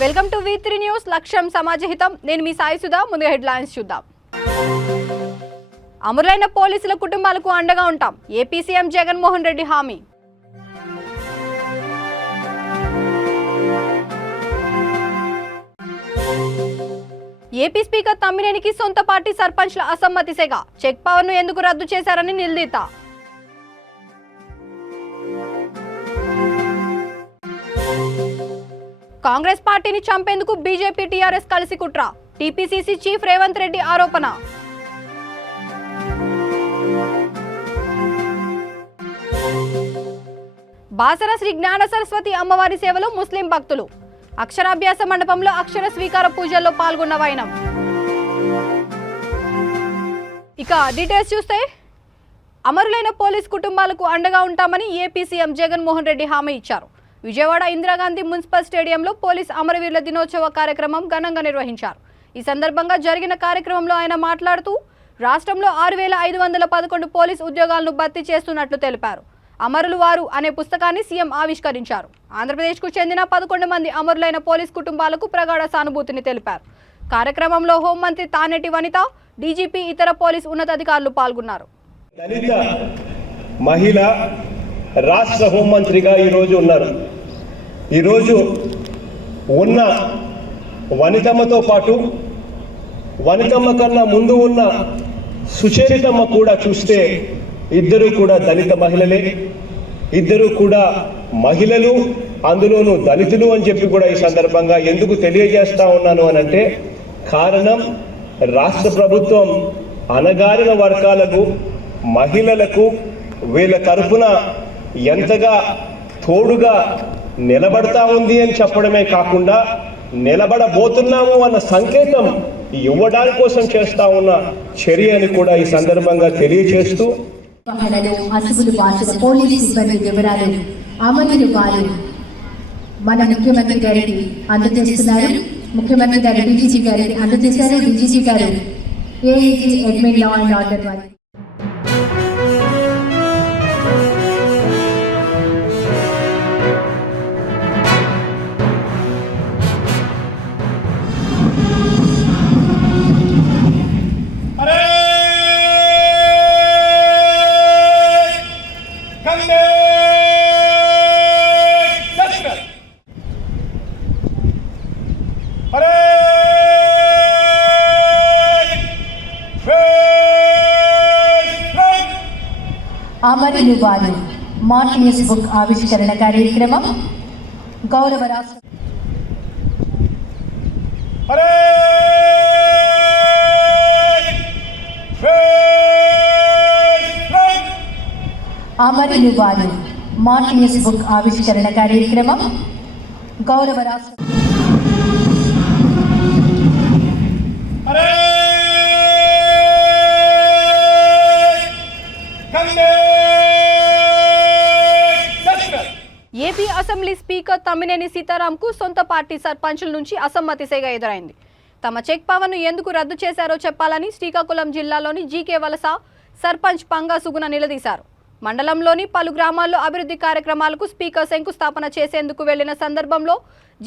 Welcome to V3 news లక్ష్యం సమాజహితం. నేను మీ సాయి సుధా. ముందుగా హెడ్లైన్స్ చూద్దాం. అమరులైన పోలీసుల కుటుంబాలకు అండగా ఉంటాం. ఏపీ సీఎం జగన్మోహన్ రెడ్డి హామీ. ఏపీ స్పీకర్ తమ్మినేనికి సొంత పార్టీ సర్పంచ్ల అసమ్మతి సెగ. చెక్ పవర్ ను ఎందుకు రద్దు చేశారని నిలదీత. కాంగ్రెస్ పార్టీని చంపేందుకు బీజేపీ టీఆర్ఎస్ కలిసి కుట్ర. టీపీసీసీ చీఫ్ రేవంత్ రెడ్డి ఆరోపణ. బాసర శ్రీ జ్ఞాన సరస్వతి అమ్మవారి సేవలో ముస్లిం భక్తులు. అక్షరాభ్యాస మండపంలో అక్షర స్వీకార పూజల్లో పాల్గొన్న వైనం. ఇక డీటెయిల్స్ చూస్తే, అమరులైన పోలీస్ కుటుంబాలకు అండగా ఉంటామని ఏపీ సీఎం జగన్మోహన్ రెడ్డి హామీ ఇచ్చారు. విజయవాడ ఇందిరాగాంధీ మున్సిపల్ స్టేడియంలో పోలీస్ అమరవీరుల దినోత్సవ కార్యక్రమం ఘనంగా నిర్వహించారు. ఈ సందర్భంగా జరిగిన కార్యక్రమంలో ఆయన మాట్లాడుతూ రాష్ట్రంలో 6,511 పోలీస్ ఉద్యోగాలను భర్తీ చేస్తున్నట్లు తెలిపారు. అమరులు వారు అనే పుస్తకాన్ని సీఎం ఆవిష్కరించారు. ఆంధ్రప్రదేశ్కు చెందిన 11 మంది అమరులైన పోలీస్ కుటుంబాలకు ప్రగాఢ సానుభూతిని తెలిపారు. కార్యక్రమంలో హోంమంత్రి తానేటి వనిత, డీజీపీ, ఇతర పోలీస్ ఉన్నతాధికారులు పాల్గొన్నారు. దళిత మహిళ రాష్ట్ర హోంమంత్రిగా ఈరోజు ఉన్నారు. ఈరోజు ఉన్న వనితమ్మతో పాటు వనితమ్మ కన్నా ముందు ఉన్న సుచరితమ్మ కూడా చూస్తే ఇద్దరు కూడా దళిత మహిళలే, ఇద్దరు కూడా మహిళలు, అందులోనూ దళితులు అని చెప్పి కూడా ఈ సందర్భంగా ఎందుకు తెలియజేస్తా ఉన్నాను అనంటే, కారణం రాష్ట్ర ప్రభుత్వం అణగారిన వర్గాలకు, మహిళలకు వీళ్ళ తరఫున ఎంతగా తోడుగా నిలబడతా ఉంది అని చెప్పడమే కాకుండా నిలబడబోతున్నాము అన్న సంకేతం ఇవ్వడానికి కోసం చేస్తా ఉన్న చర్య అని కూడా ఈ సందర్భంగా తెలియజేస్తూ, మహిళలు అసుగులు బాసిన పోలీసు సిబ్బంది వివరాలు అమరులు వారు మన ముఖ్యమంత్రి గారికి అందజేస్తున్నారు. ముఖ్యమంత్రి గారు డీజీజీ గారికి అందజేశారు. డీజీజీ గారు AIG admin law and order వారి అమరులు వారు మార్టినియస్ బుక్ ఆవిష్కరణ కార్యక్రమం గౌరవ రాష్ట్ర అమరులు వారు మార్టినియస్ బుక్ ఆవిష్కరణ కార్యక్రమం గౌరవ రాష్ట్ర ఏపీ అసెంబ్లీ స్పీకర్ తమ్మినేని సీతారాంకు సొంత పార్టీ సర్పంచుల నుంచి అసమ్మతి సెగ ఎదురైంది. తమ చెక్ పవర్ను ఎందుకు రద్దు చేశారో చెప్పాలని శ్రీకాకుళం జిల్లాలోని జీకే వలస సర్పంచ్ పంగా సుగుణ నిలదీశారు. మండలంలోని పలు గ్రామాల్లో అభివృద్ధి కార్యక్రమాలకు స్పీకర్ శంకుస్థాపన చేసేందుకు వెళ్లిన సందర్భంలో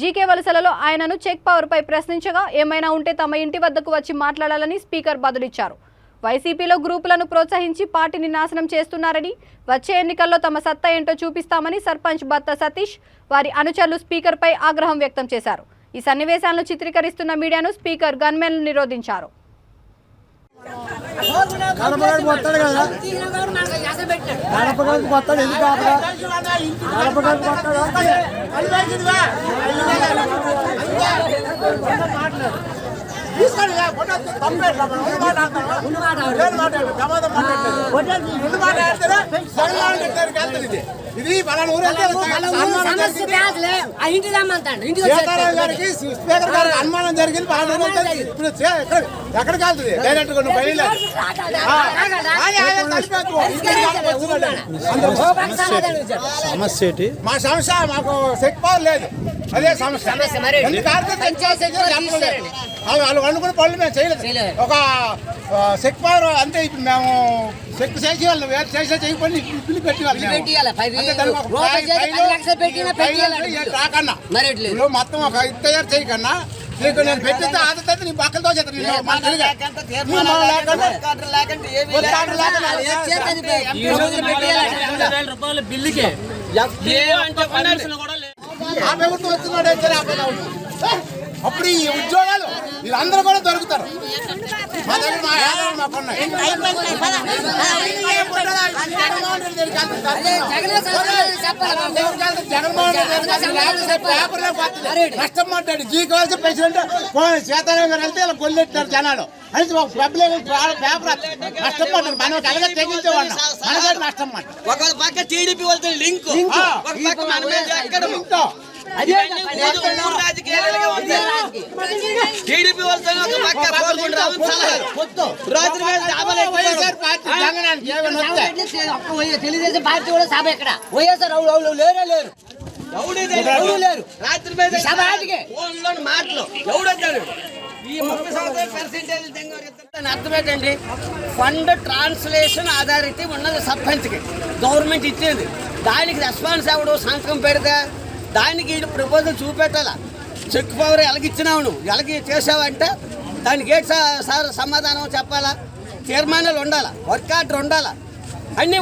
జీకే వలసలలో ఆయనను చెక్ పవర్పై ప్రశ్నించగా ఏమైనా ఉంటే తమ ఇంటి వద్దకు వచ్చి మాట్లాడాలని స్పీకర్ బదులిచ్చారు. వైసీపీలో గ్రూపులను ప్రోత్సహించి పార్టీని నాశనం చేస్తున్నారని, వచ్చే ఎన్నికల్లో తమ సత్తా ఏంటో చూపిస్తామని సర్పంచ్ బత్త సతీష్, వారి అనుచరులు స్పీకర్పై ఆగ్రహం వ్యక్తం చేశారు. ఈ సన్నివేశాలను చిత్రీకరిస్తున్న మీడియాను స్పీకర్ గన్మెన్లు నిరోధించారు. ఇది స్పీకర్ గారికి అనుమానం జరిగింది. ఇప్పుడు ఎక్కడికి వెళ్తుంది? డైరెక్ట్ సమస్య మా సమస్య మాకు చెక్ పవర్ లేదు. అదే సమస్య. వాళ్ళు వండుకునే పనులు మేము చేయలేదు. ఒక చెక్ పవర్ అంతే. ఇప్పుడు మేము చెక్ చేసి వాళ్ళు చేసే చేయకపోయి బిల్లు పెట్టాలి. మొత్తం ఒక తయారు చేయకన్నా నీకు నేను పెట్టితే ఆదత నీ పక్కలతో బిల్లుకి వచ్చినాడు. అప్పుడు ఈ ఉద్యోగాలు వీళ్ళందరూ కూడా దొరుకుతారు. మా దగ్గర మా ఆధారం మాకున్నాయి. జగన్మోహన్ రెడ్డి పేపర్లో నష్టం మాట్లాడి జీ కావాల్సి ప్రెసిడెంట్ సీతారాం గారు వెళ్తే ఇలా గొల్లెట్టారు జనాలు అని పేపర్ నష్టం మాట్లాడు. మనం అలాగే తెగించేవాడిని మన దగ్గర నష్టం మాట. ఒక పక్క టీడీపీ వాళ్ళతో లింక్ టీడీపీ వాళ్ళతో ఒక పక్క తెలుగుదేశం పార్టీ కూడా సభ ఎక్కడ వైఎస్ఆర్ లేరే లేరు. రాత్రి మాటలు ఎవడొచ్చాడు? ఈ 30% అర్థమేంటండి? ఫండ్ ట్రాన్స్లేషన్ అథారిటీ ఉన్నది సర్పంచ్కి, గవర్నమెంట్ ఇచ్చేది. దానికి రెస్పాన్స్ ఎవడు సంతకం పెడితే దానికి ప్రపోజల్ చూపెట్టాలా. చెక్ పవర్ ఎలాగిచ్చినావు, నువ్వు ఎలాగి చేసావంటే దానికి ఏంటి సార్ సమాధానం చెప్పాలా. తీర్మానాలు ఉండాలా, వర్క్ ఆర్డర్ ఉండాలా, అన్ని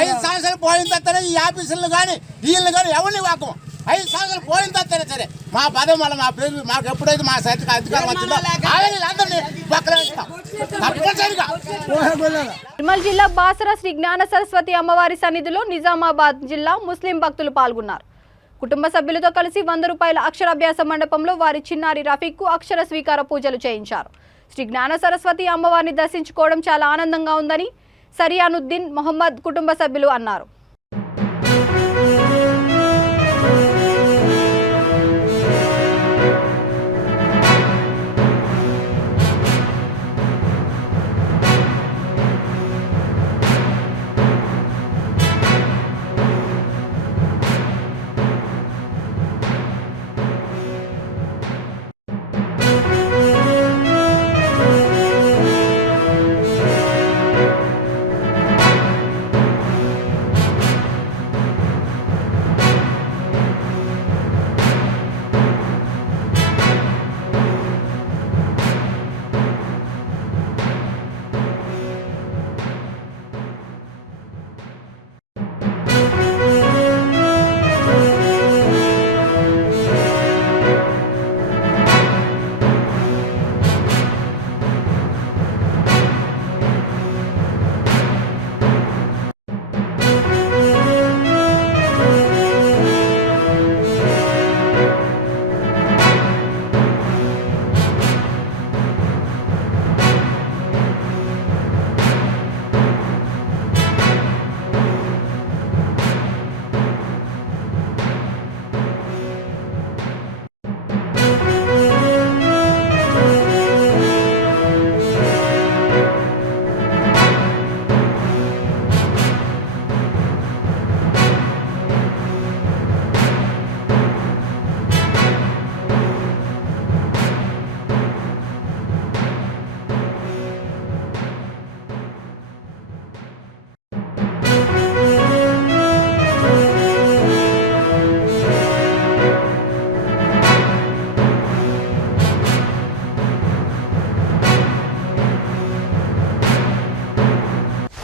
ఐదు సంవత్సరాలు పోయిన తర్వాత ఈ ఆఫీసులను కానీ వీళ్ళని కానీ ఎవరిని వాకం 5 సంవత్సరాలు పోయిన తర్వాత సరే మా పదవి మళ్ళీ మా పేరు మాకు ఎప్పుడైతే మా సైతికి అధికారం వచ్చిందో అందరినీ పక్కన తప్పనిసరిగా. నిర్మల్ జిల్లా బాసర శ్రీ జ్ఞాన సరస్వతి అమ్మవారి సన్నిధిలో నిజామాబాద్ జిల్లా ముస్లిం భక్తులు పాల్గొన్నారు. కుటుంబ సభ్యులతో కలిసి 100 రూపాయల అక్షరాభ్యాస మండపంలో వారి చిన్నారి రఫీక్ కు అక్షర స్వీకార పూజలు చేయించారు. శ్రీ జ్ఞాన సరస్వతి అమ్మవారిని దర్శించుకోవడం చాలా ఆనందంగా ఉందని సరియానుద్దీన్ మొహమ్మద్ కుటుంబ సభ్యులు అన్నారు.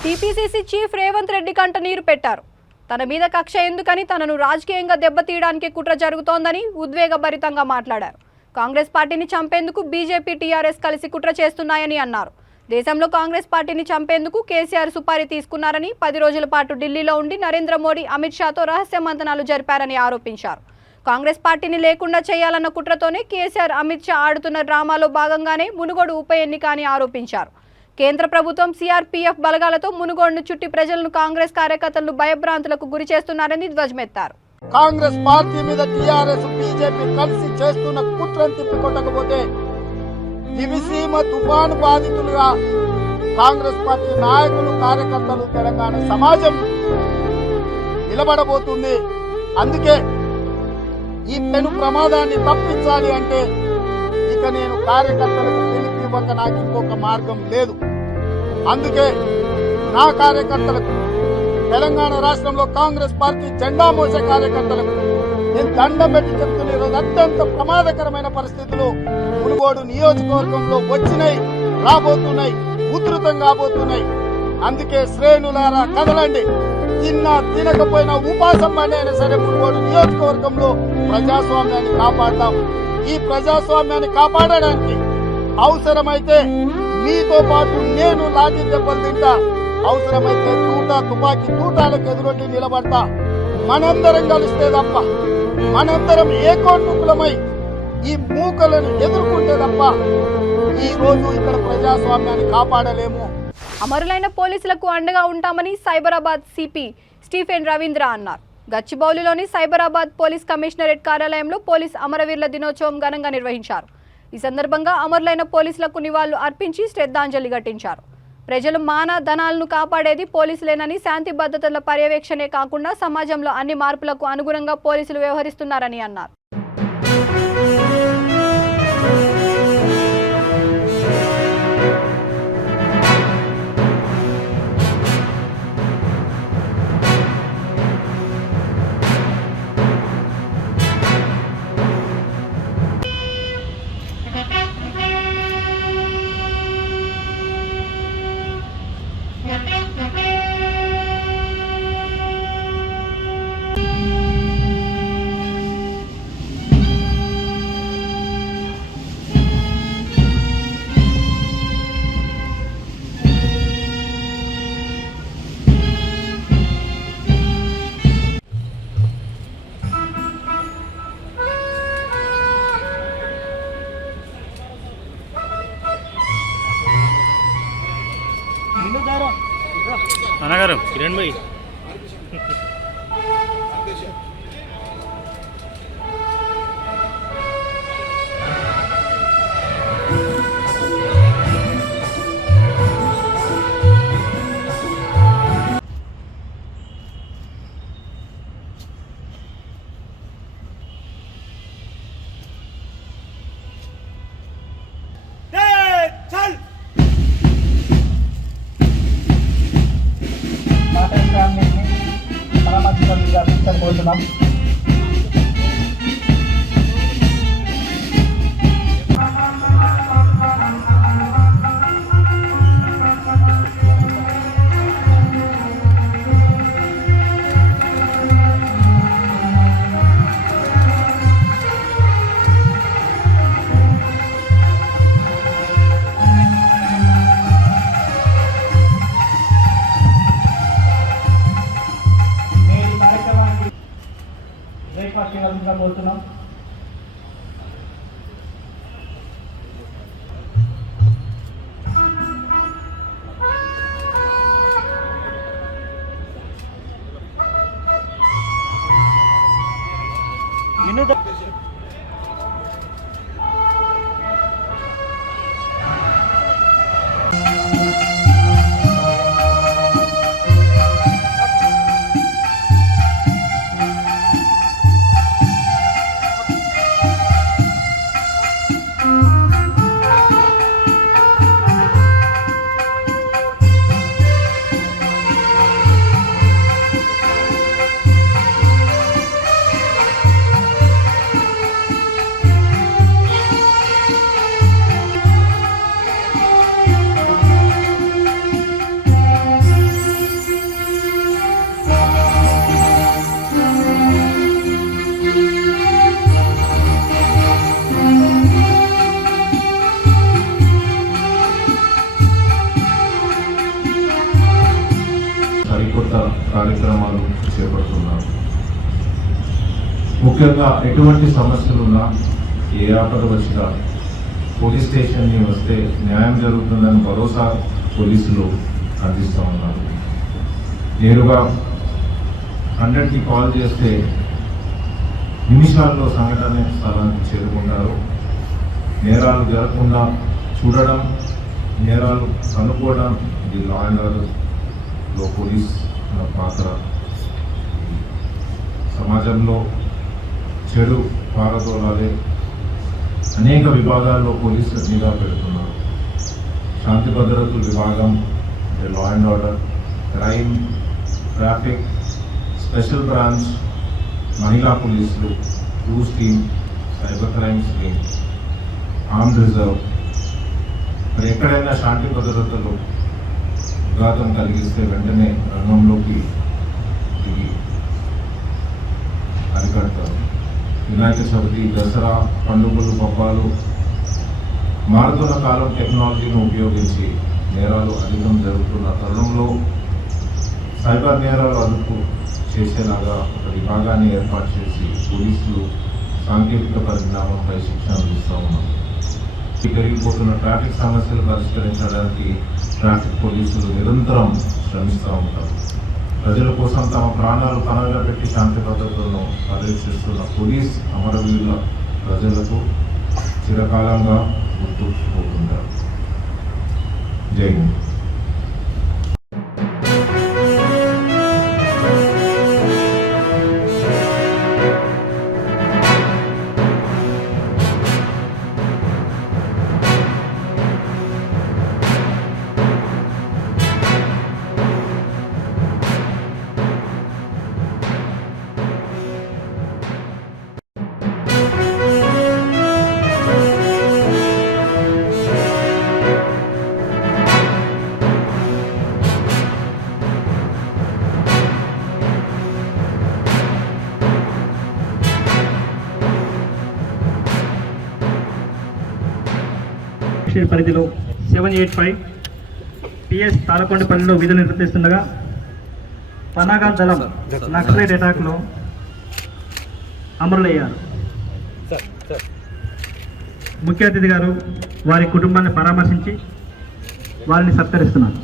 టీపీసీసీ చీఫ్ రేవంత్ రెడ్డి కంట నీరు పెట్టారు. తన మీద కక్ష ఎందుకని, తనను రాజకీయంగా దెబ్బతీయడానికి కుట్ర జరుగుతోందని ఉద్వేగభరితంగా మాట్లాడారు. కాంగ్రెస్ పార్టీని చంపేందుకు బీజేపీ టీఆర్ఎస్ కలిసి కుట్ర చేస్తున్నాయని అన్నారు. దేశంలో కాంగ్రెస్ పార్టీని చంపేందుకు కేసీఆర్ సుపారీ తీసుకున్నారని, 10 రోజుల పాటు ఢిల్లీలో ఉండి నరేంద్ర మోడీ అమిత్ షాతో రహస్య మంతనాలు జరిపారని ఆరోపించారు. కాంగ్రెస్ పార్టీని లేకుండా చేయాలన్న కుట్రతోనే కేసీఆర్ అమిత్ షా ఆడుతున్న డ్రామాలో భాగంగానే మునుగోడు ఉప ఎన్నిక అని ఆరోపించారు. కేంద్ర ప్రభుత్వం సిఆర్పీఎఫ్ బలగాలతో మునుగోడును చుట్టి ప్రజలను, కాంగ్రెస్ కార్యకర్తలను భయభ్రాంతులకు గురి చేస్తున్నారని ధ్వజమెత్తారు. కాంగ్రెస్ పార్టీ మీద టీఆర్ఎస్ బీజేపీ కలిసి చేస్తున్న కుట్రను తిప్పికొట్టకపోతే దివిసీమ తుఫాను బాధితులుగా కాంగ్రెస్ పార్టీ నాయకులు కార్యకర్తలు తెలంగాణ సమాజం నిలబడబోతుంది. అందుకే ఈ పెను ప్రమాదాన్ని తప్పించాలి అంటే ఇక నేను కార్యకర్తలకు పిలుపునివ్వక నాకు ఇంకొక మార్గం లేదు. అందుకే నా కార్యకర్తలకు, తెలంగాణ రాష్ట్రంలో కాంగ్రెస్ పార్టీ జెండా మోసే కార్యకర్తలకు నేను దండం పెట్టి చెప్తున్న ఈరోజు అత్యంత ప్రమాదకరమైన పరిస్థితులు మునుగోడు నియోజకవర్గంలో వచ్చినాయి, రాబోతున్నాయి, ఉధృతం కాబోతున్నాయి. అందుకే శ్రేణులారా కదలండి. తిన్నా తినకపోయినా ఉపాసం పడైనా సరే మునుగోడు నియోజకవర్గంలో ప్రజాస్వామ్యాన్ని కాపాడదాం. ఈ ప్రజాస్వామ్యాన్ని కాపాడడానికి అవసరమైతే మీతో పాటు నేను లాఠీ దెబ్బలు తింటా, అవసరమైతే తుపాకీ తూటాలకు ఎదురొడ్డి నిలబడతా. మనందరం కలిస్తే తప్ప, మనందరం ఏకోన్ముఖులమై ఈ మూకలను ఎదుర్కొంటే తప్ప ఈ రోజు ఇక్కడ ప్రజాస్వామ్యాన్ని కాపాడలేము. అమరులైన పోలీసులకు అండగా ఉంటామని సైబరాబాద్ సిపి స్టీఫెన్ రవీంద్ర అన్నారు. గచ్చిబౌలిలోని సైబరాబాద్ పోలీస్ కమిషనరేట్ కార్యాలయంలో పోలీస్ అమరవీరుల దినోత్సవం ఘనంగా నిర్వహించారు. ఈ సందర్భంగా అమరులైన పోలీసులకు నివాళులు అర్పించి శ్రద్ధాంజలి ఘటించారు. ప్రజలు మాన ధనాలను కాపాడేది పోలీసులేనని, శాంతి భద్రతల పర్యవేక్షణే కాకుండా సమాజంలో అన్ని మార్పులకు అనుగుణంగా పోలీసులు వ్యవహరిస్తున్నారని అన్నారు. అన్నగారు కిరణ్ భాయ్ కోరుతున్నాం. కోరుతున్నాం. సరికొత్త కార్యక్రమాలు చేపడుతున్నారు. ముఖ్యంగా ఎటువంటి సమస్యలున్నా, ఏ ఆపద వచ్చినా పోలీస్ స్టేషన్ని వస్తే న్యాయం జరుగుతుందని భరోసా పోలీసులు అందిస్తూ ఉన్నారు. నేరుగా 100కి కాల్ చేస్తే నిమిషాల్లో సంఘటన స్థలానికి చేరుకుంటారు. నేరాలు జరగకుండా చూడడం, నేరాలు కనుక్కోవడం, ఇది లా అండ్ ఆర్డర్లో పోలీస్ పాత్ర. సమాజంలో చెడు పారదోలాలే అనేక విభాగాల్లో పోలీసులు నిఘా పెడుతున్నారు. శాంతి భద్రతల విభాగం అంటే law and order, crime, traffic, special branch, మహిళా పోలీసులు, cruise team, cyber crimes team, armed reserve. మరి ఎక్కడైనా శాంతి భద్రతలు విఘాతం కలిగిస్తే వెంటనే రంగంలోకి దిగి అరికడతారు. వినాయక చవితి, దసరా పండుగలు, పబ్బాలు, మారుతున్న కాలం టెక్నాలజీని ఉపయోగించి నేరాలు అధికం జరుగుతున్న తరుణంలో సైబర్ నేరాలు అదుపు చేసేలాగా ఒక విభాగాన్ని ఏర్పాటు చేసి పోలీసులు సాంకేతిక పరిజ్ఞానంపై శిక్షణ ఇస్తూ ఉన్నారు. పెరిగిపోతున్న ట్రాఫిక్ సమస్యలు పరిష్కరించడానికి ట్రాఫిక్ పోలీసులు నిరంతరం శ్రమిస్తూ ఉంటారు. ప్రజల కోసం తమ ప్రాణాలు పణంగా పెట్టి శాంతి భద్రతలను పరిరక్షిస్తున్న పోలీస్ అమరవీరుల ప్రజలకు చిరకాలంగా గుర్తుంచుకుంటారు. జై హింద్. పరిధిలో 785 PS తాళకొండపల్లిలో విధులు నిర్వర్తిస్తుండగా పనాగా దళం నక్సలైట్ అటాక్లో అమరులయ్యారు. ముఖ్య అతిథి గారు వారి కుటుంబాన్ని పరామర్శించి వారిని సత్కరిస్తున్నారు.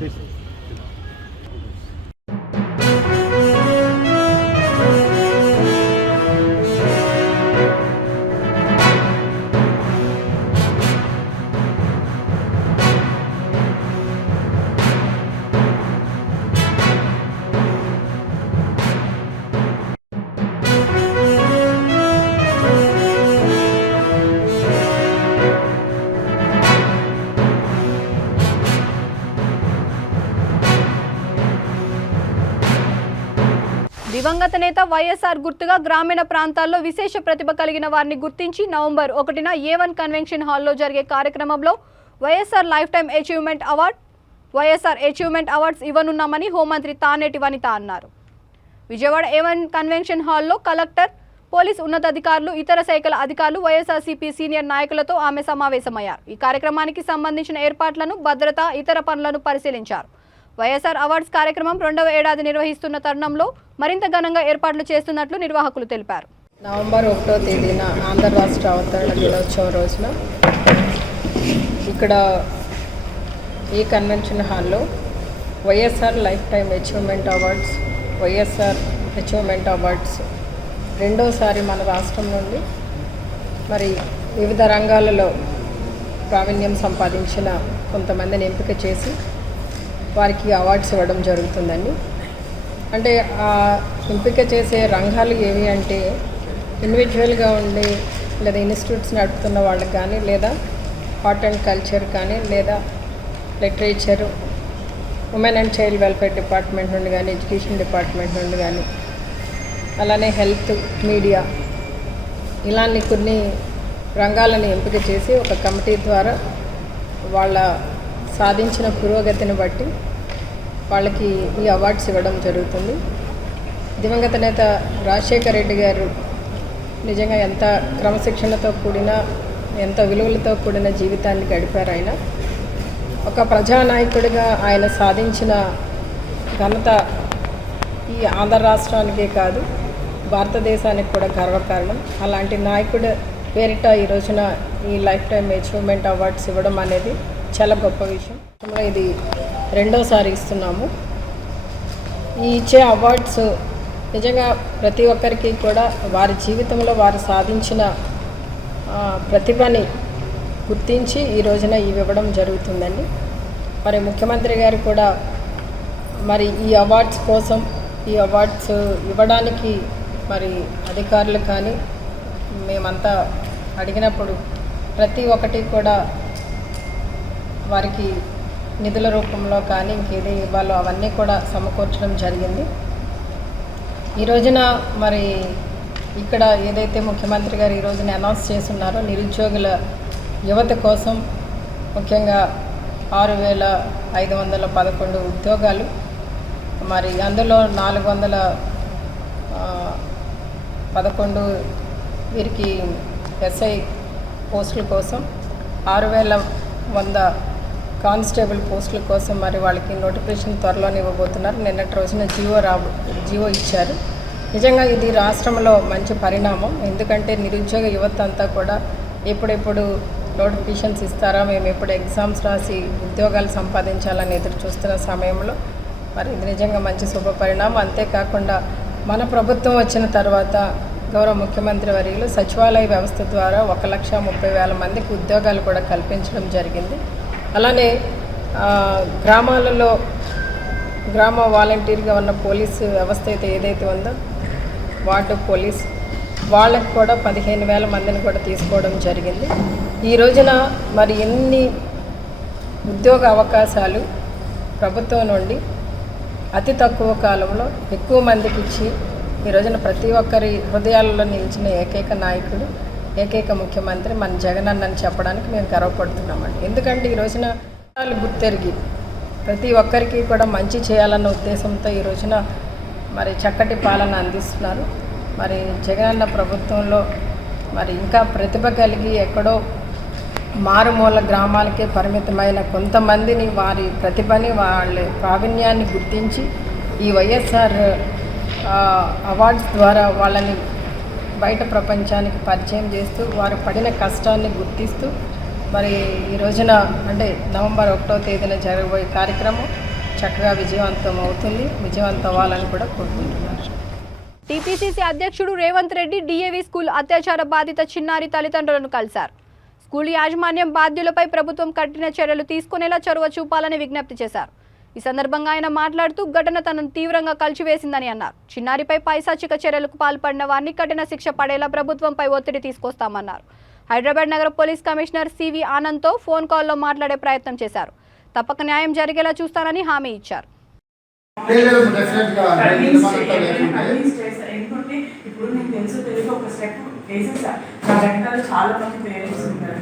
దివంగత నేత వైఎస్ఆర్ గుర్తుగా గ్రామీణ ప్రాంతాల్లో విశేష ప్రతిభ కలిగిన వారిని గుర్తించి నవంబర్ 1న A1 కన్వెన్షన్ హాల్లో జరిగే కార్యక్రమంలో YSR lifetime achievement award, YSR achievement awards ఇవ్వనున్నామని హోంమంత్రి తానేటి వనిత అన్నారు. విజయవాడ A1 కన్వెన్షన్ హాల్లో కలెక్టర్, పోలీస్ ఉన్నతాధికారులు, ఇతర శాఖల అధికారులు, వైఎస్ఆర్సీపీ సీనియర్ నాయకులతో ఆమె సమావేశమయ్యారు. ఈ కార్యక్రమానికి సంబంధించిన ఏర్పాట్లను, భద్రత, ఇతర పనులను పరిశీలించారు. వైఎస్ఆర్ అవార్డ్స్ కార్యక్రమం 2వ ఏడాది నిర్వహిస్తున్న తరుణంలో మరింత ఘనంగా ఏర్పాట్లు చేస్తున్నట్లు నిర్వాహకులు తెలిపారు. నవంబర్ 1వ తేదీన ఆంధ్ర రాష్ట్ర అవతరణ దినోత్సవం రోజున ఇక్కడ ఈ కన్వెన్షన్ హాల్లో YSR lifetime achievement awards, YSR achievement awards రెండోసారి మన రాష్ట్రం నుండి మరి వివిధ రంగాలలో ప్రావీణ్యం సంపాదించిన కొంతమందిని ఎంపిక చేసి వారికి అవార్డ్స్ ఇవ్వడం జరుగుతుందండి. అంటే ఆ ఎంపిక చేసే రంగాలు ఏవి అంటే ఇండివిజువల్గా ఉండి లేదా ఇన్స్టిట్యూట్స్ నడుపుతున్న వాళ్ళకి కానీ, లేదా ఆర్ట్ అండ్ కల్చర్ కానీ, లేదా literature, women and child welfare department నుండి కానీ, ఎడ్యుకేషన్ డిపార్ట్మెంట్ నుండి కానీ, అలానే హెల్త్, మీడియా, ఇలాంటి కొన్ని రంగాలను ఎంపిక చేసి ఒక కమిటీ ద్వారా వాళ్ళ సాధించిన పురోగతిని బట్టి వాళ్ళకి ఈ అవార్డ్స్ ఇవ్వడం జరుగుతుంది. దివంగత నేత రాజశేఖర్ రెడ్డి గారు నిజంగా ఎంత క్రమశిక్షణతో కూడిన, ఎంత విలువలతో కూడిన జీవితాన్ని గడిపారు. ఆయన ఒక ప్రజానాయకుడిగా ఆయన సాధించిన ఘనత ఈ ఆంధ్ర రాష్ట్రానికే కాదు భారతదేశానికి కూడా గర్వకారణం. అలాంటి నాయకుడు పేరిట ఈ రోజున ఈ లైఫ్ టైమ్ అచీవ్మెంట్ అవార్డ్స్ ఇవ్వడం అనేది చాలా గొప్ప విషయం. ఇది రెండోసారి ఇస్తున్నాము. ఈ ఇచ్చే అవార్డ్స్ నిజంగా ప్రతి ఒక్కరికి కూడా వారి జీవితంలో వారు సాధించిన ప్రతిభని గుర్తించి ఈ రోజున ఇవి ఇవ్వడం జరుగుతుందండి. మరి ముఖ్యమంత్రి గారు కూడా మరి ఈ అవార్డ్స్ కోసం ఈ అవార్డ్స్ ఇవ్వడానికి మరి అధికారులు కానీ మేమంతా అడిగినప్పుడు ప్రతి ఒక్కటి కూడా వారికి నిధుల రూపంలో కానీ ఇంకేది ఇవ్వాలో అవన్నీ కూడా సమకూర్చడం జరిగింది. ఈ రోజున మరి ఇక్కడ ఏదైతే ముఖ్యమంత్రి గారు ఈ రోజున అనౌన్స్ చేస్తున్నారో నిరుద్యోగుల యువత కోసం ముఖ్యంగా 6,511 ఉద్యోగాలు, మరి అందులో 411 వీరికి ఎస్ఐ పోస్టుల కోసం, 6,100 కానిస్టేబుల్ పోస్టుల కోసం మరి వాళ్ళకి నోటిఫికేషన్ త్వరలోనే ఇవ్వబోతున్నారు. నిన్నటి రోజున జీవో ఇచ్చారు. నిజంగా ఇది రాష్ట్రంలో మంచి పరిణామం. ఎందుకంటే నిరుద్యోగ యువత అంతా కూడా ఎప్పుడెప్పుడు నోటిఫికేషన్స్ ఇస్తారా, మేము ఎప్పుడు ఎగ్జామ్స్ రాసి ఉద్యోగాలు సంపాదించాలని ఎదురు చూస్తున్న సమయంలో మరి ఇది నిజంగా మంచి శుభ పరిణామం. అంతేకాకుండా మన ప్రభుత్వం వచ్చిన తర్వాత గౌరవ ముఖ్యమంత్రి వర్యులు సచివాలయ వ్యవస్థ ద్వారా 1,30,000 మందికి ఉద్యోగాలు కూడా కల్పించడం జరిగింది. అలానే గ్రామాలలో గ్రామ వాలంటీర్గా ఉన్న పోలీసు వ్యవస్థ అయితే ఏదైతే ఉందో వార్డు పోలీస్ వాళ్ళకు కూడా 15,000 మందిని కూడా తీసుకోవడం జరిగింది. ఈ రోజున మరి ఎన్ని ఉద్యోగ అవకాశాలు ప్రభుత్వం నుండి అతి తక్కువ కాలంలో ఎక్కువ మందికి ఇచ్చి ఈ రోజున ప్రతి ఒక్కరి హృదయాలలో నిలిచిన ఏకైక నాయకుడు, ఏకైక ముఖ్యమంత్రి మన జగన్ అన్నని చెప్పడానికి మేము గర్వపడుతున్నామండి. ఎందుకంటే ఈ రోజున గుర్తెరిగి ప్రతి ఒక్కరికి కూడా మంచి చేయాలన్న ఉద్దేశంతో ఈ రోజున మరి చక్కటి పాలన అందిస్తున్నారు. మరి జగనన్న ప్రభుత్వంలో మరి ఇంకా ప్రతిభ కలిగి ఎక్కడో మారుమూల గ్రామాలకే పరిమితమైన కొంతమందిని వారి ప్రతిభని వాళ్ళ ప్రావీణ్యాన్ని గుర్తించి ఈ వైఎస్ఆర్ అవార్డ్స్ ద్వారా వాళ్ళని బయట ప్రపంచానికి పరిచయం చేస్తూ వారు పడిన కష్టాన్ని గుర్తిస్తూ మరి ఈ రోజున అంటే నవంబర్ 1వ తేదీన జరగబోయే కార్యక్రమం చక్కగా విజయవంతం అవుతుంది. విజయవంతం అవ్వాలని కూడా కోరుకుంటున్నారు. టీపీసీసీ అధ్యక్షుడు రేవంత్ రెడ్డి డీఏవీ స్కూల్ అత్యాచార బాధిత చిన్నారి తల్లిదండ్రులను కలిశారు. స్కూల్ యాజమాన్యం బాధ్యులపై ప్రభుత్వం కఠిన చర్యలు తీసుకునేలా చొరవ చూపాలని విజ్ఞప్తి చేశారు. ఈ సందర్భంగా ఆయన మాట్లాడుతూ ఘటన తనను తీవ్రంగా కలిచివేసిందని అన్నారు. చిన్నారిపై పైశాచిక చర్యలకు పాల్పడిన వారిని కఠిన శిక్ష పడేలా ప్రభుత్వంపై ఒత్తిడి తీసుకొస్తామన్నారు. హైదరాబాద్ నగర పోలీస్ కమిషనర్ సివి ఆనంద్తో ఫోన్ కాల్లో మాట్లాడే ప్రయత్నం చేశారు. తప్పక న్యాయం జరిగేలా చూస్తానని హామీ ఇచ్చారు.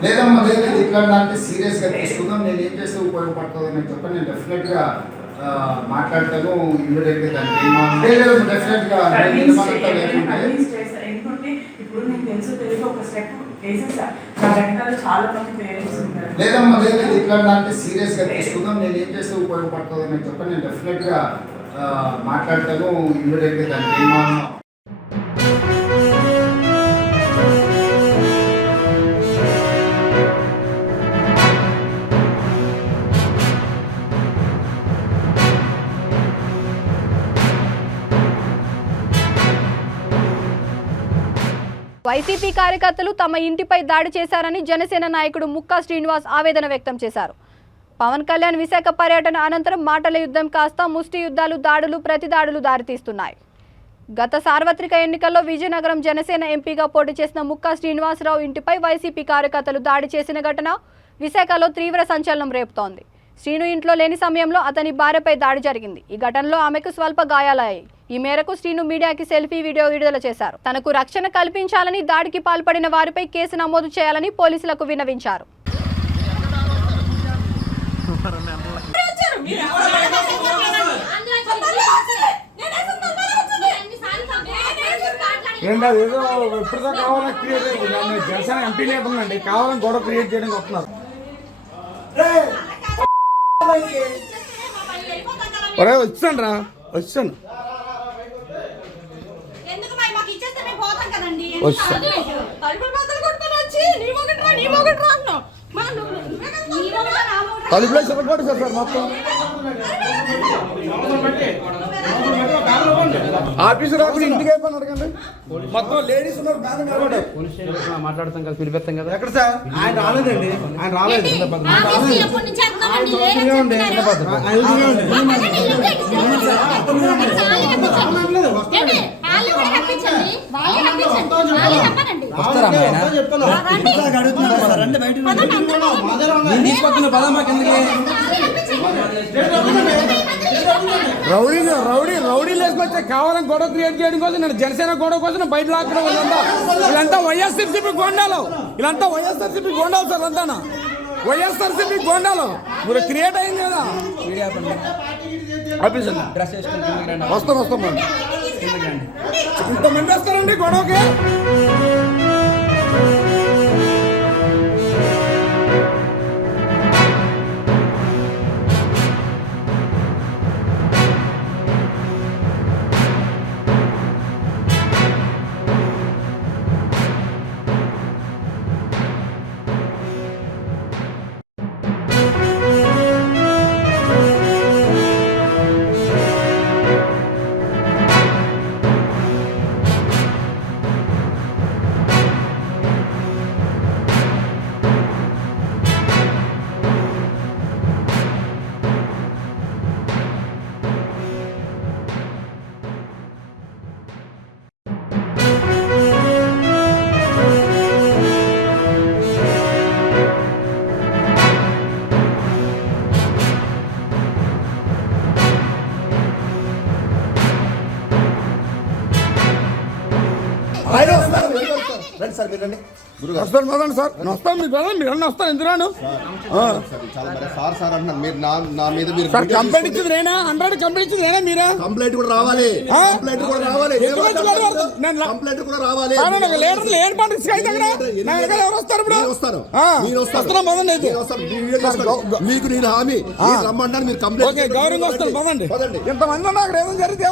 లేదమ్మా లేదు ఇట్లాంటి సీరియస్గా తీసుకుందాం. నేను ఏం చేస్తే ఉపయోగపడుతుందని చెప్పి నేను డెఫినెట్గా మాట్లాడతాను. ఇమ్మీడియట్గా దానికి లేదు డెఫినెట్గా లేదమ్మా లేదు ఇట్లాంటి సీరియస్గా తీసుకుందాం. నేను ఏం చేస్తే ఉపయోగపడుతుందని చెప్పి నేను డెఫినెట్గా మాట్లాడతాను. ఇమ్మీడియట్గా దానికి వైసీపీ కార్యకర్తలు తమ ఇంటిపై దాడి చేశారని జనసేన నాయకుడు ముక్కా శ్రీనివాస్ ఆవేదన వ్యక్తం చేశారు. పవన్ కళ్యాణ్ విశాఖ పర్యటన అనంతరం మాటల యుద్ధం కాస్త ముష్టి యుద్ధాలు, దాడులు, ప్రతిదాడులు దారితీస్తున్నాయి. గత సార్వత్రిక ఎన్నికల్లో విజయనగరం జనసేన ఎంపీగా పోటీ చేసిన ముక్కా శ్రీనివాసరావు ఇంటిపై వైసీపీ కార్యకర్తలు దాడి చేసిన ఘటన విశాఖలో తీవ్ర సంచలనం రేపుతోంది. శ్రీను ఇంట్లో లేని సమయంలో అతని భార్యపై దాడి జరిగింది. ఈ ఘటనలో ఆమెకు స్వల్ప గాయాలయ్యాయి. ఈ మేరకు శ్రీను మీడియాకి సెల్ఫీ వీడియో విడుదల చేశారు. తనకు రక్షణ కల్పించాలని, దాడికి పాల్పడిన వారిపై కేసు నమోదు చేయాలని పోలీసులకు విన్నవించారు. ఏదో ఎప్పుడుదో కావాలని క్రియేట్ జనసేన ఎంపీ లేదండి, కావాలని గొడవ క్రియేట్ చేయడానికి వస్తున్నారు. వచ్చాను రా వచ్చాను తలుపులో చెప్పండి సార్ మొత్తం ఆఫీసర్ ఇంటికి అయిపోయి అడగండి. మొత్తం లేడీస్ ఉన్నారు బ్యాగ్ నిలబడ్డారు. మాట్లాడతాం కదా, పిలిపిస్తాం కదా. ఎక్కడ సార్? ఆయన రాలేదండి. ఆయన రాలేదు. రౌడీ లేకపోతే కావాలని గొడవ క్రియేట్ చేయడం కోసం, నేను జనసేన గొడవ కోసం బయట లాక్కడం వీళ్ళంతా వైఎస్ఆర్సీపీ గోండాలు. వీళ్ళంతా వైఎస్ఆర్సీపీ గోండాలు సార్. అంతా వైఎస్ఆర్సీపీ గోండాలు మీరు క్రియేట్ అయింది కదా. వస్తాం ఇంతమంది వస్తారండి గొడవకి. వస్తాను సార్, వస్తాను. మీరు అన్నీ వస్తాను. ఎందుకు సార్? కంప్లైంట్ ఇచ్చింది నేనా? 100 కంప్లైంట్ ఇచ్చింది నేనా? మీరా? కంప్లైంట్ కూడా రావాలి. లీడర్ లేని పండుగ ఎవరు వస్తారు? ఇప్పుడు మీకు నేను హామీ రమ్మంటాను. మీరు కంప్లైంట్ గౌరవంగా వస్తాను. పదండి. ఇంతమంది ఉన్నా అక్కడ ఏదో జరిగితే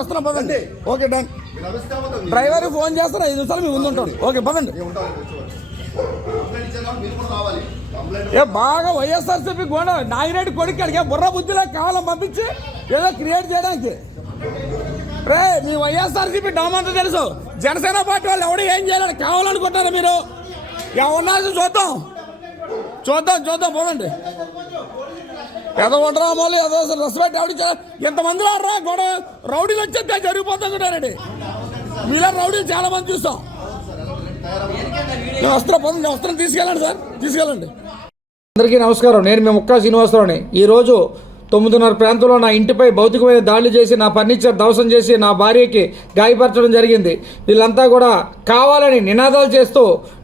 వస్తున్నాం. పదండి. Okay done. డ్రైవర్ ఫోన్ చేస్తారా? 5 నిమిషాలు మీ ముందు ఉంటాడు. ఓకే పదండి. బాగా వైఎస్ఆర్సీపీ గోడ నాగిరెడ్డి కొడుకు అడిగే బుర్ర బుద్ధిలో కావాలని పంపించి ఏదో క్రియేట్ చేయడానికి. రే మీ వైఎస్ఆర్సీపీ డామంతా తెలుసు. జనసేన పార్టీ వాళ్ళు ఎవడు ఏం చేయాలని కావాలనుకుంటారా మీరు? ఎవరన్నా చూద్దాం పోదండి. ఏదో ఉండరామోళ్ళు ఏదో రెస్పెక్ట్ ఎవడి ఇంతమంది రా గొడవ రౌడీలు వచ్చేస్తే జరిగిపోతారండి. మీలా రౌడీలు చాలా మంది చూస్తాం. నేను వస్త్రం తీసుకెళ్ళండి సార్, తీసుకెళ్ళండి. అందరికీ నమస్కారం. నేను మీ ముక్కా శ్రీనివాసరావుని. ఈరోజు 9:30 ప్రాంతంలో నా ఇంటిపై భౌతికమైన దాడులు చేసి నా ఫర్నిచర్ ధ్వంసం చేసి నా భార్యకి గాయపరచడం జరిగింది. వీళ్ళంతా కూడా కావాలని నినాదాలు చేస్తూ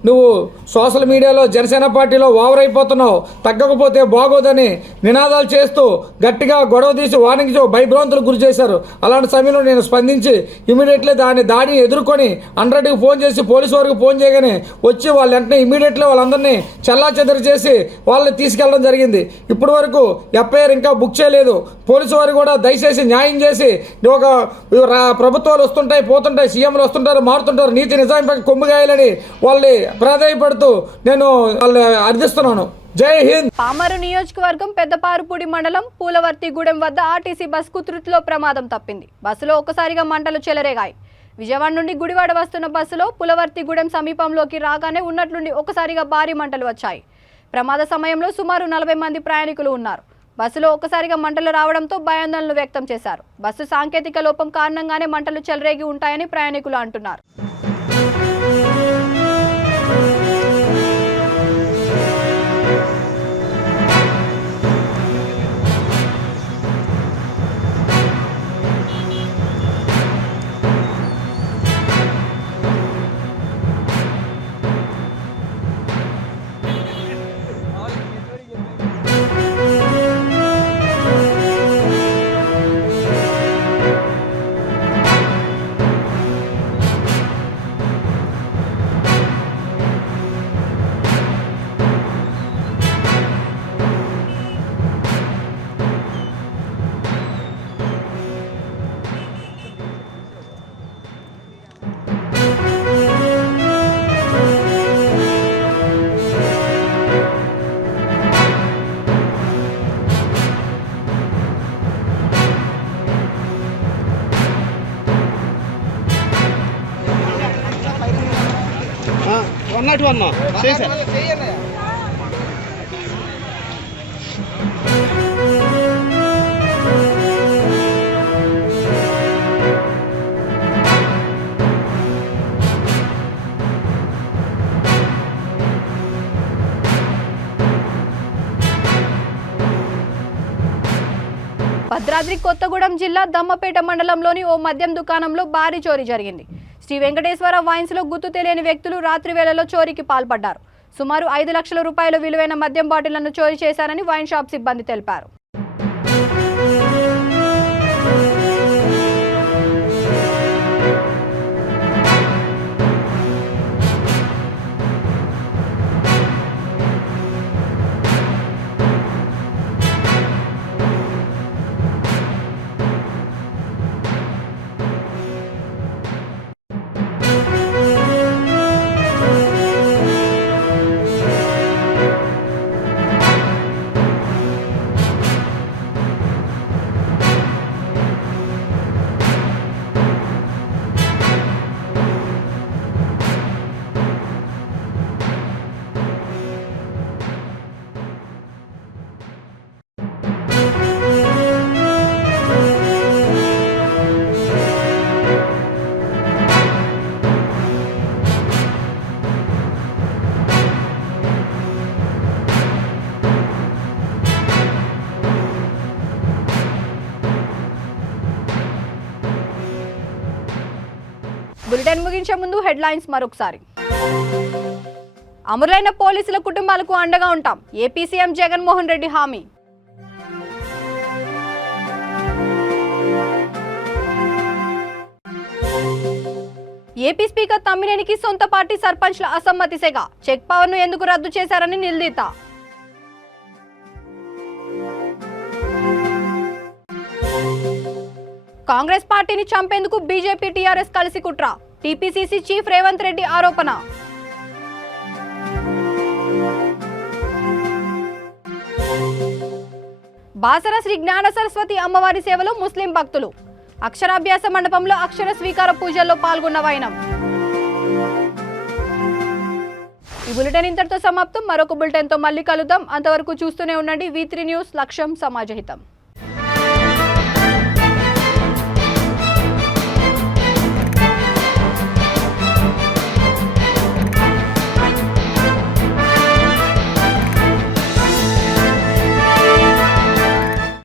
నువ్వు సోషల్ మీడియాలో జనసేన పార్టీలో ఓవర్ అయిపోతున్నావు, తగ్గకపోతే బాగోదని నినాదాలు చేస్తూ గట్టిగా గొడవ తీసి వార్నింగ్ భయభ్రాంతులకు గురి చేశారు. అలాంటి సమయంలో నేను స్పందించి ఇమీడియట్లీ దాడిని ఎదుర్కొని 100కి ఫోన్ చేసి పోలీసు వారికి ఫోన్ చేయగానే వచ్చి వాళ్ళు వెంటనే ఇమీడియట్లీ వాళ్ళందరినీ చెల్లాచెదరు చేసి వాళ్ళని తీసుకెళ్ళడం జరిగింది. ఇప్పటి వరకు ఎఫ్ఐఆర్ ఇంకా బుక్ చేయలేదు. పోలీసు వారు కూడా దయచేసి న్యాయం చేసి ఒక ప్రభుత్వాలు వస్తుంటాయి పోతుంటాయి, సీఎంలు వస్తుంటారు మారుతుంటారు, నీతి నిజాంపై కొమ్ముగాయాలని వాళ్ళని ప్రాధాయపడుతూ నేను వాళ్ళు అర్థిస్తున్నాను. జై హింద్. పామరు నియోజకవర్గం పెద్దపారుపూడి మండలం పూలవర్తిగూడెం వద్ద ఆర్టీసీ బస్సుకు త్రుటిలో ప్రమాదం తప్పింది. బస్సులో ఒక్కసారిగా మంటలు చెలరేగాయి. విజయవాడ నుండి గుడివాడ వస్తున్న బస్సులో పులవర్తిగూడెం సమీపంలోకి రాగానే ఉన్నట్లుండి ఒక్కసారిగా భారీ మంటలు వచ్చాయి. ప్రమాద సమయంలో సుమారు 40 మంది ప్రయాణికులు ఉన్నారు. బస్సులో ఒక్కసారిగా మంటలు రావడంతో భయాందోళనలు వ్యక్తం చేశారు. బస్సు సాంకేతిక లోపం కారణంగానే మంటలు చెలరేగి ఉంటాయని ప్రయాణికులు అంటున్నారు. అన్నట్టు అన్నా చేశారు. భద్రాద్రి కొత్తగూడెం జిల్లా దమ్మపేట మండలంలోని ఓ మద్యం దుకాణంలో భారీ చోరీ జరిగింది. శ్రీ వెంకటేశ్వర వైన్స్ లో గుర్తు తెలియని వ్యక్తులు రాత్రి వేళలో చోరీకి పాల్పడ్డారు. సుమారు 5 లక్షల రూపాయల విలువైన మద్యం బాటిళ్లను చోరీ చేశారని వైన్ షాప్ సిబ్బంది తెలిపారు. బులెటిన్ ముగించే ముందు హెడ్లైన్స్ మరొకసారి. అమరులైన పోలీసుల కుటుంబాలకు అండగా ఉంటాం. ఏపీ సీఎం జగన్మోహన్ రెడ్డి హామీ. ఏపీ స్పీకర్ తమ్మినేనికి సొంత పార్టీ సర్పంచ్ల అసమ్మతి సెగ. చెక్ పవర్ ను ఎందుకు రద్దు చేశారని నిలదీత. కాంగ్రెస్ పార్టీని చంపేందుకు బీజేపీ టీఆర్ఎస్ కలిసి కుట్ర. టీపీసీసీ చీఫ్ రేవంత్ రెడ్డి ఆరోపణ. బాసర శ్రీ జ్ఞాన సరస్వతి అమ్మవారి సేవలో ముస్లిం భక్తులు. అక్షరాభ్యాస మండపంలో అక్షర స్వీకార పూజల్లో పాల్గొన్న వైనం. ఈ బులెటిన్ ఇంతటితో సమాప్తం. మరొక బులెటిన్తో మళ్ళీ కలుద్దాం. అంతవరకు చూస్తూనే ఉండండి V3 న్యూస్. లక్ష్యం సమాజహితం.